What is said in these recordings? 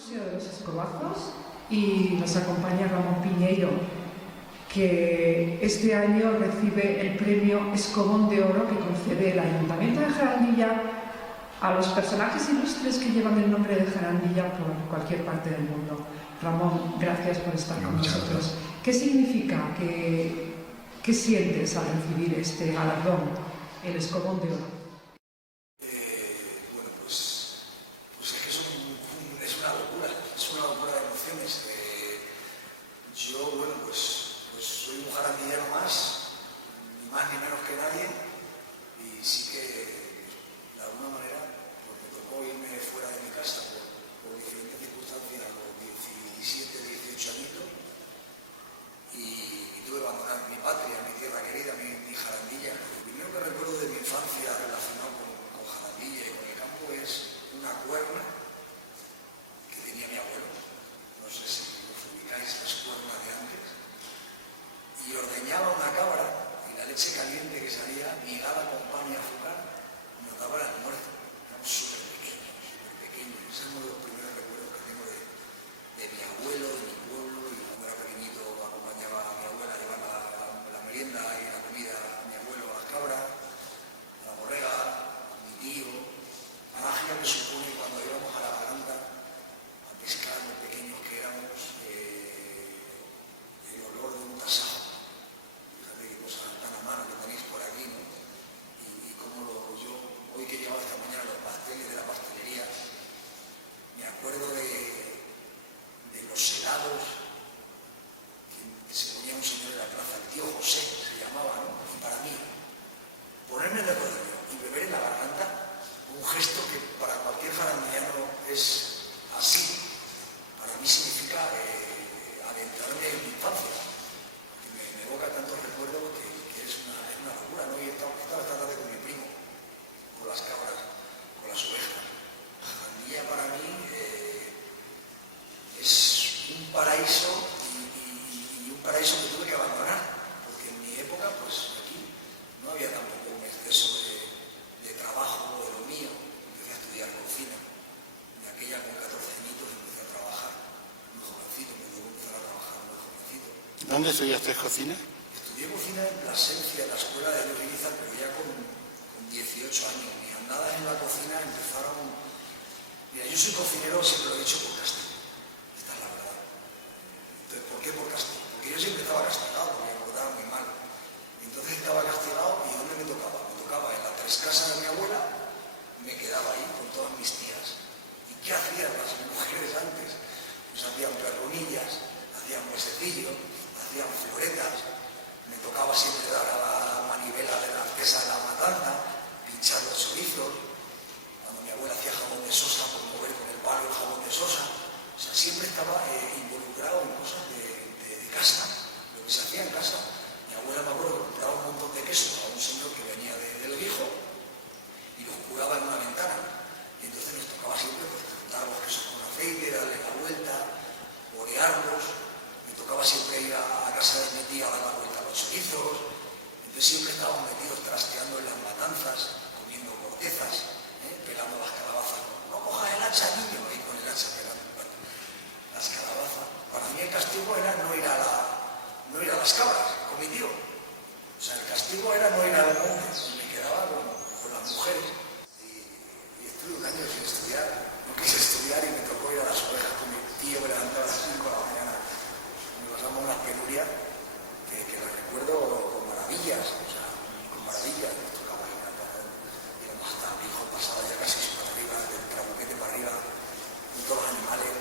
Museo de los Escobazos y nos acompaña Ramón Piñeiro, que este año recibe el premio Escobón de Oro que concede el Ayuntamiento de Jarandilla a los personajes ilustres que llevan el nombre de Jarandilla por cualquier parte del mundo. Ramón, gracias por estar con nosotros. ¿Qué significa, qué sientes al recibir este galardón, el Escobón de Oro? Es una locura de emociones. Yo, soy un jarandillero más, ni más ni menos que nadie, y sí que, de alguna manera, pues me tocó irme fuera de mi casa por diferentes circunstancias a los 17, 18 añitos, y tuve que abandonar mi patria, mi tierra querida, mi Jarandilla. Lo primero que recuerdo de mi infancia relacionado con Jarandilla y con el campo es una cuerna que tenía mi abuelo. No sé si os ubicáis las cuernas de antes. Y ordeñaba una cabra y la leche caliente que salía, migada con pan y azúcar, nos daba el almuerzo. Éramos súper pequeños, súper pequeños. Ese es uno de los primeros recuerdos que tengo de mi abuelo, de mi pueblo. Y cuando era pequeñito acompañaba a mi abuela a llevar la merienda y la comida a mi abuelo, a las cabras, a la borrega, a mi tío. La magia que supone cuando íbamos a la garganta a pescar, los pequeños que éramos, el olor de un tasajo. Fíjate qué cosa tan a mano que tenéis por aquí, ¿no? Y cómo yo, hoy que llevaba esta mañana los pasteles de la pastelería, me acuerdo de los helados que se ponía un señor en la plaza, el tío José se llamaba, ¿no? Y para mí, ponerme de rodillo y beber en la garganta, un gesto que para cualquier jarandillano es así. Para mí significa adentrarme en mi infancia. Me evoca tantos recuerdos que es una locura, ¿no? Y estaba esta tarde con mi primo, con las cabras, con las ovejas. Jarandilla para mí es un paraíso y un paraíso que tuve que abandonar, porque en mi época, pues aquí no había tampoco un exceso de trabajo o de lo mío. Empecé a estudiar cocina. De aquella con 14 añitos empecé a trabajar. Muy jovencito, me tuve que empezar a trabajar muy jovencito. ¿Dónde estudiaste cocina? Estudié cocina en Plasencia, en la escuela de Lloriza, pero ya con 18 años. Mis andadas en la cocina empezaron... Mira, yo soy cocinero, siempre lo he dicho, por castigo. Esta es la verdad. Entonces, ¿por qué por castigo? Porque yo siempre estaba castigado, porque me portaba muy mal. Entonces estaba castigado y ¿dónde me tocaba? Me tocaba en la tres casas de mi abuela, me quedaba ahí con todas mis tías. ¿Y qué hacían las mujeres antes? Pues hacían perronillas, hacían huesecillos, hacían floretas. Me tocaba siempre dar a la manivela de la artesa de la matanza, pinchar los chorizos. Cuando mi abuela hacía jamón de sosa, pues mover con el palo el jamón de sosa. O sea, siempre estaba involucrado en cosas de casa, lo que se hacía en casa. Mi abuela me acuerdo que compraba un montón de queso a un señor que venía del Guijo y los curaba en una ventana. Y entonces nos tocaba siempre dar los quesos con aceite, darle la vuelta, orearlos. Me tocaba siempre ir a casa de mi tía a dar la vuelta a los chorizos. Entonces siempre estábamos metidos trasteando en las matanzas, comiendo cortezas, pelando las calabazas. No cojas el hacha, niño, ahí con el hacha pelando las calabazas. Para mí el castigo era no ir a las cabras con mi tío. O sea, el castigo era no ir al monte. Me quedaba con las mujeres. Y estuve un año sin estudiar. No quise estudiar y me tocó ir a las ovejas con mi tío, me levantaba a las 5 de la mañana. Me pasamos unas penurias que las recuerdo con maravillas. O sea, con maravillas. Nos tocaba ir íbamos hasta mi hijo pasaba ya casi para arriba, del trabuquete para arriba, con todos los animales.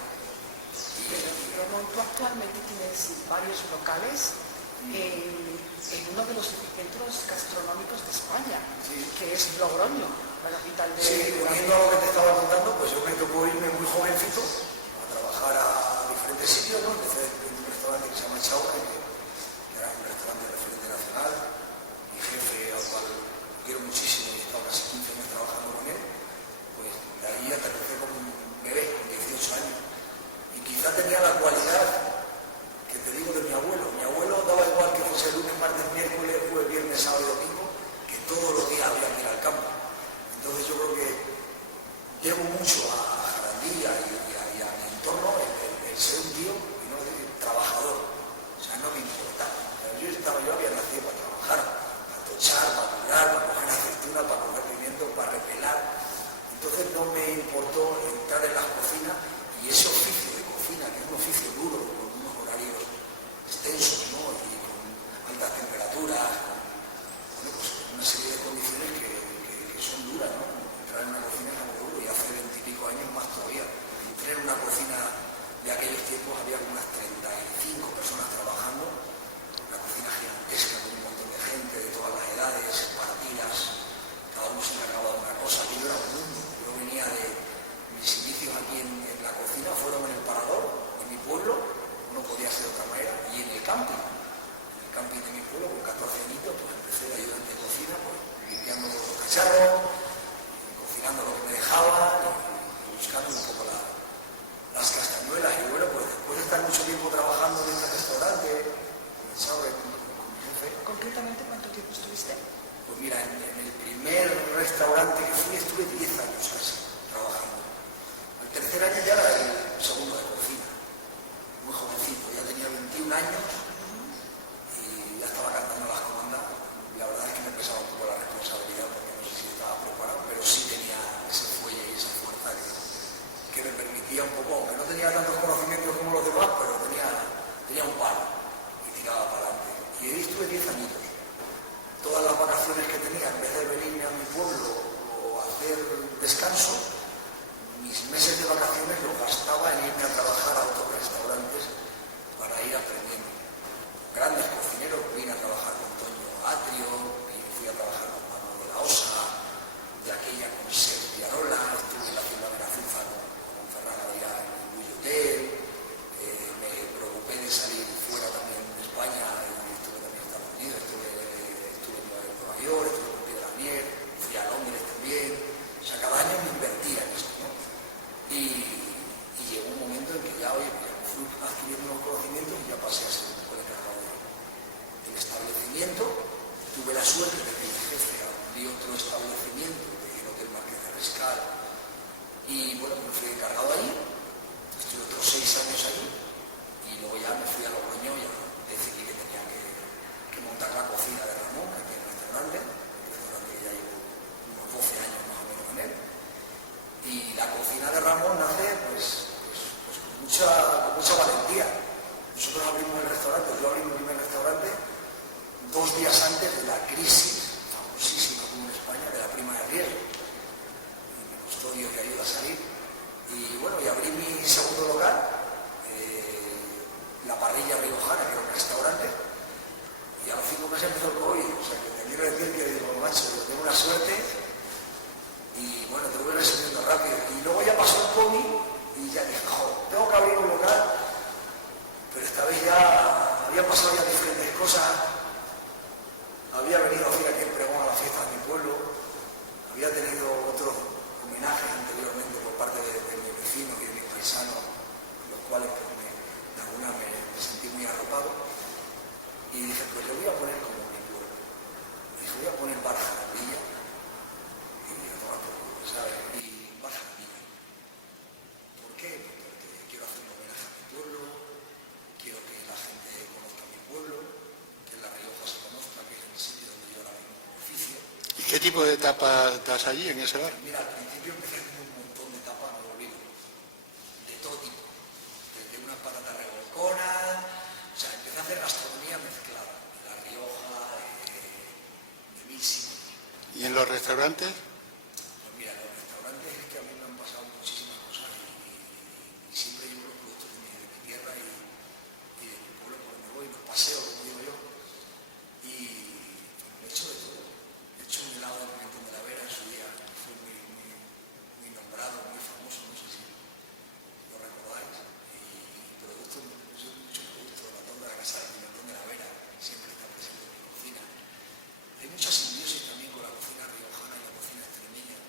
Ramón, tú actualmente tienes varios locales en uno de los epicentros gastronómicos de España, sí, que es Logroño, la capital de... Sí, uniendo a lo que te estaba contando, pues yo me tocó irme muy jovencito a trabajar a diferentes sitios, ¿no? Empecé en un restaurante que se llama Chaura, que era un restaurante de referente nacional. Mi jefe, al cual quiero muchísimo y he estado casi 15 años trabajando con él, pues de ahí aterricé como un bebé, con 18 años. Y quizá tenía la cualidad que te digo de mi abuelo. Mi abuelo daba igual que fuese lunes, martes, miércoles, jueves, viernes, sábado y domingo, que todos los días había que ir al campo. Entonces yo creo que debo mucho a Jarandilla y a mi entorno tiempos había unas 35 personas trabajando, una cocina gigantesca con un montón de gente de todas las edades, partidas, cada uno se encargaba de una cosa, aquello era un mundo. Yo venía de mis inicios aquí en la cocina, fueron en el Parador, en mi pueblo, no podía ser de otra manera, y en el camping de mi pueblo, con 14 añitos, pues empecé de ayudante de cocina, pues limpiando los cacharros, cocinando lo que me dejaban, y buscando un poco las castañuelas. Y bueno, pues después de estar mucho tiempo trabajando en este restaurante, comenzado con mi jefe. ¿Concretamente cuánto tiempo estuviste? Pues mira, en el primer restaurante que fui estuve 10 años casi trabajando. El tercer año ya era el segundo de cocina, muy jovencito, ya tenía 21 años y ya estaba cantando las comandas. La verdad es que me pesaba un poco la responsabilidad porque no sé si estaba preparado, pero sí tenía ese fuelle y esa fuerza que me permitía un poco, aunque no tenía tantos conocimientos como los demás, pero tenía un palo y tiraba para adelante. Y ahí estuve 10 añitos. Todas las vacaciones que tenía, en vez de venirme a mi pueblo o hacer descanso, mis meses de vacaciones los gastaba en irme a trabajar a otros restaurantes para ir aprendiendo. Grandes cocineros, vine a trabajar con Toño Atrio, fui a trabajar con Manuel de la Osa, de aquella con Sergio Arola, estuve en la Ciudad de Verazuza con Ferran Adrià en el Bull Hotel, me preocupé de salir fuera también de España, estuve también en Estados Unidos, estuve en Nueva York, estuve con Piedra Mier, fui a Londres también, o sea, cada año me invertía en esto, ¿no? Y llegó un momento en que ya, oye, fui adquiriendo unos conocimientos y ya pasé a ser un poco el encargado del establecimiento. Tuve la suerte de que mi jefe abrió otro establecimiento, el Hotel Marqués de Riscal, y bueno, me fui encargado ahí, estuve otros 6 años allí, y luego ya me fui a Logroño y ya decidí que tenía que montar la cocina de Ramón, que aquí en el restaurante que ya llevo unos 12 años más o menos en él. Y la cocina de Ramón nace pues con mucha valentía. Nosotros abrimos el restaurante, yo abrí mi primer restaurante 2 días antes de la crisis famosísima aquí en España de la prima de riesgo. Y me costó Dios que ayuda a salir. Y bueno, y abrí mi segundo local, la Parrilla Riojana, que era un restaurante, y a los 5 meses empezó el COVID. O sea, que te quiero decir que digo, macho, yo tengo una suerte. Y bueno, te voy resumiendo rápido. Y luego ya pasó el COVID y ya dije, joder, tengo que abrir un local, pero esta vez ya había pasado ya diferentes cosas. Había venido a hacer aquí en Pregón a la fiesta de mi pueblo, había tenido otros homenajes anteriormente por parte de mis vecinos y de mis paisanos, los cuales pues, de alguna me sentí muy arropado. Y dije, pues le voy a poner como mi pueblo. Dije, voy a poner Bar Jarandilla. ¿Sabes? Y Bar Jarandilla. ¿Por qué? Pues porque quiero hacer un homenaje a mi pueblo, quiero que la gente conozca mi pueblo, que La Rioja se conozca, que es el sitio donde yo ahora mismo oficio. ¿Y qué tipo de tapas das allí en ese bar? Mira, al principio empecé haciendo un montón de tapas, no lo olvido, de todo tipo, desde unas patatas revolconas, o sea, empecé a hacer gastronomía mezclada, de La Rioja, de mil sitios. ¿Y en los restaurantes? Mira, los restaurantes es que a mí me han pasado muchísimas cosas y siempre llevo los productos de mi tierra y de mi pueblo por donde voy, los paseo, como digo yo, y he hecho de todo. He hecho un helado de pimentón de la Vera en su día, fue muy nombrado, muy famoso, no sé si lo recordáis, y productos, muchos productos, la torta de la casa de pimentón de la Vera, siempre está presente en mi cocina. Hay mucha simbiosis también con la cocina riojana y la cocina extremeña,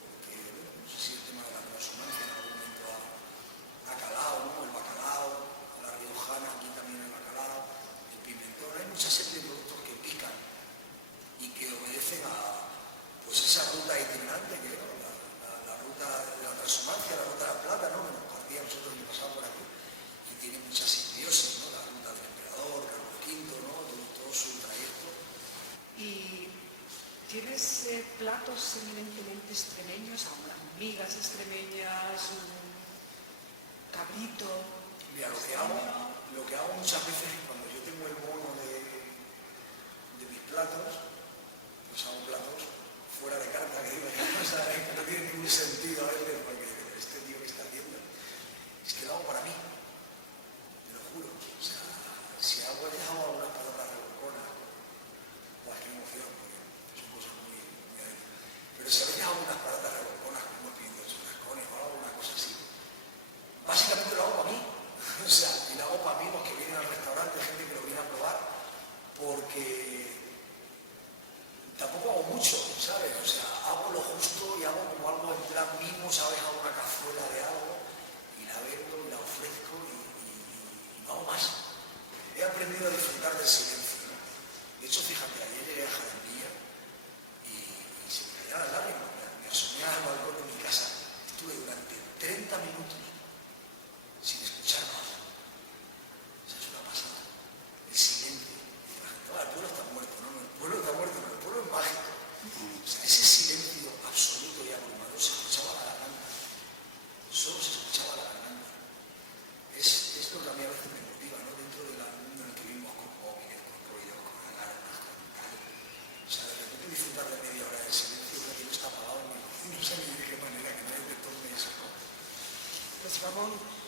porque bueno, no sé si el tema de la consonancia en algún momento ha calado, ¿no? El bacalao, la riojana, aquí también el bacalao, el pimentón. Hay mucha serie de productos que pican y que obedecen a pues esa ruta itinerante que era la ruta de la transumancia, la ruta de la plata, ¿no? Que nos partía nosotros y pasaba por aquí y tiene mucha simbiosis, ¿no? La ruta del emperador, Carlos V, ¿no? Todo su trayecto. ¿Y tienes platos eminentemente extremeños, migas extremeñas, cabrito? Mira, lo que hago muchas veces es cuando yo tengo el bono de mis platos, pues hago platos fuera de carta, que digo, que no tiene ningún sentido a veces, porque este tío que está haciendo, es que lo hago para mí.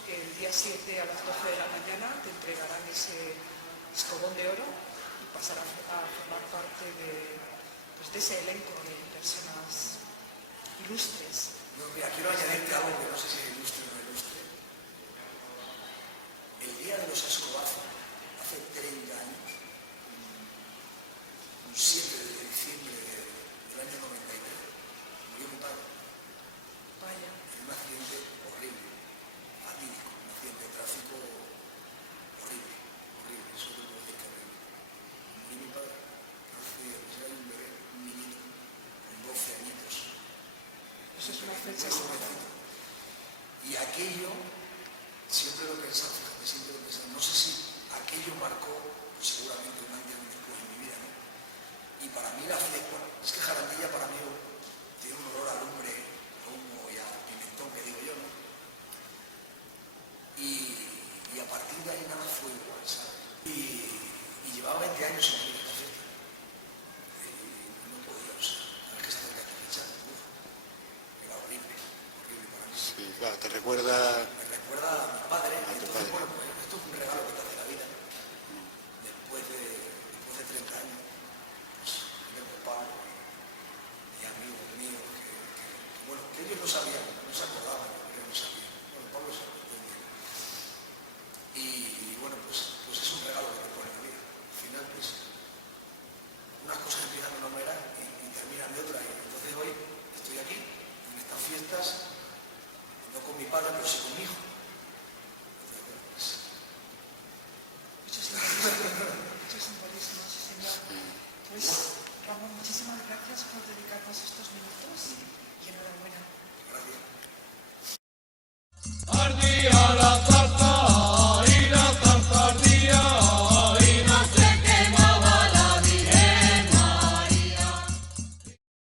el día 7 a las 12 de la mañana te entregarán ese escobón de oro y pasarás a formar parte de ese elenco de personas ilustres. No, mira, quiero añadirte algo que no sé si es ilustre o no ilustre. El día de los escobazos, hace 30 años, un 7 de diciembre del año 93, murió mi padre. Vaya. En un accidente horrible, fatídico, un accidente de tráfico horrible, horrible, eso te puedo decir que horrible. Murió mi padre, no fui yo, era un bebé, un niñito, con 12 añitos. Eso es una fecha Muy jovencito. Y aquello, siempre lo he pensado, fíjate, siempre lo he pensado, no sé si aquello marcó, pues seguramente un antes y un después en mi vida, ¿no? Y para mí la flecua, es que Jarandilla para mí tiene un olor a lumbre, a humo y a pimentón, que digo yo, ¿no? Y a partir de ahí nada fue igual, ¿sabes? Y llevaba 20 años sin ir a esta fiesta. Y no podía, o sea, a ver qué se acerca esta fecha, uf, era horrible, horrible para mí. Sí, claro, te recuerda... Me recuerda a mi padre, A tu entonces, padre. bueno, pues esto es un regalo que te hace la vida. Después de 30 años, pues, tengo Pablo y amigos míos bueno, que ellos no sabían, no se acordaban, pero no sabían. Bueno, Pablo se entendía. Y bueno, pues es un regalo que te pone la vida. Al final, pues, unas cosas empiezan de una manera y terminan de otra. Y entonces hoy estoy aquí, en estas fiestas, no con mi padre, pero sí con mi hijo. Mucho simbolismo, sí, señor. Pues, Ramón, muchísimas gracias por dedicarnos estos minutos.